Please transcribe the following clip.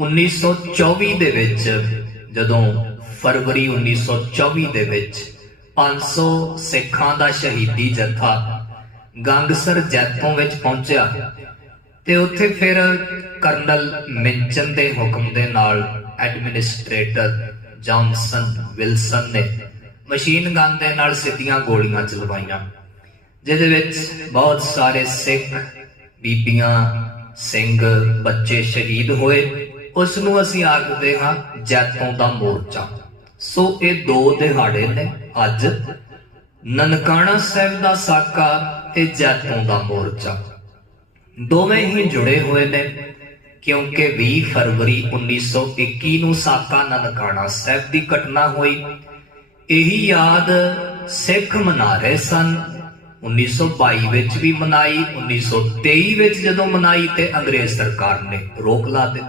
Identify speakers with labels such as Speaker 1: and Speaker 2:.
Speaker 1: 1924 ਦੇ ਵਿੱਚ, ਜਦੋਂ ਫਰਵਰੀ 1924 ਦੇ ਵਿੱਚ 500 ਸਿੱਖਾਂ ਦਾ ਸ਼ਹੀਦੀ ਜਥਾ ਗੰਗਸਰ ਜੈਤੋਂ ਵਿੱਚ ਪਹੁੰਚਿਆ ਤੇ ਉੱਥੇ ਫਿਰ ਕਰਨਲ ਮਿੰਚਨ ਦੇ ਹੁਕਮ ਦੇ ਨਾਲ ਐਡਮਿਨਿਸਟ੍ਰੇਟਰ ਜੌਨਸਨ ਵਿਲਸਨ ਨੇ ਮਸ਼ੀਨ ਗਨ ਦੇ ਨਾਲ ਸਿੱਧੀਆਂ ਗੋਲੀਆਂ ਚਲਵਾਈਆਂ, ਜਿਹਦੇ ਵਿੱਚ ਬਹੁਤ ਸਾਰੇ ਸਿੱਖ ਬੀਬੀਆਂ, ਸਿੰਘ, ਬੱਚੇ ਸ਼ਹੀਦ ਹੋਏ ਉਸ ਨੂੰ ਅਸੀਂ ਆਖਦੇ ਹਾਂ ਜੈਤੋਂ ਦਾ ਮੋਰਚਾ। ਸੋ ਇਹ ਦੋ ਦਿਹਾੜੇ ਨੇ, ਅੱਜ ਨਨਕਾਣਾ ਸਾਹਿਬ ਦਾ ਸਾਕਾ ਤੇ ਜੈਤੋਂ ਦਾ ਮੋਰਚਾ। ਦੋਵੇਂ ਹੀ ਜੁੜੇ ਹੋਏ ਨੇ, ਕਿਉਂਕਿ 20 ਫਰਵਰੀ 1921 ਨੂੰ ਸਾਕਾ ਨਨਕਾਣਾ ਸਾਹਿਬ ਦੀ ਘਟਨਾ ਹੋਈ। ਇਹੀ ਯਾਦ ਸਿੱਖ ਮਨਾ ਰਹੇ ਸਨ। 1922 ਵਿੱਚ ਵੀ ਮਨਾਈ 1923 ਵਿੱਚ ਜਦੋਂ ਮਨਾਈ ਤੇ ਅੰਗਰੇਜ਼ ਸਰਕਾਰ ਨੇ ਰੋਕ ਲਾ ਦਿੱਤੀ।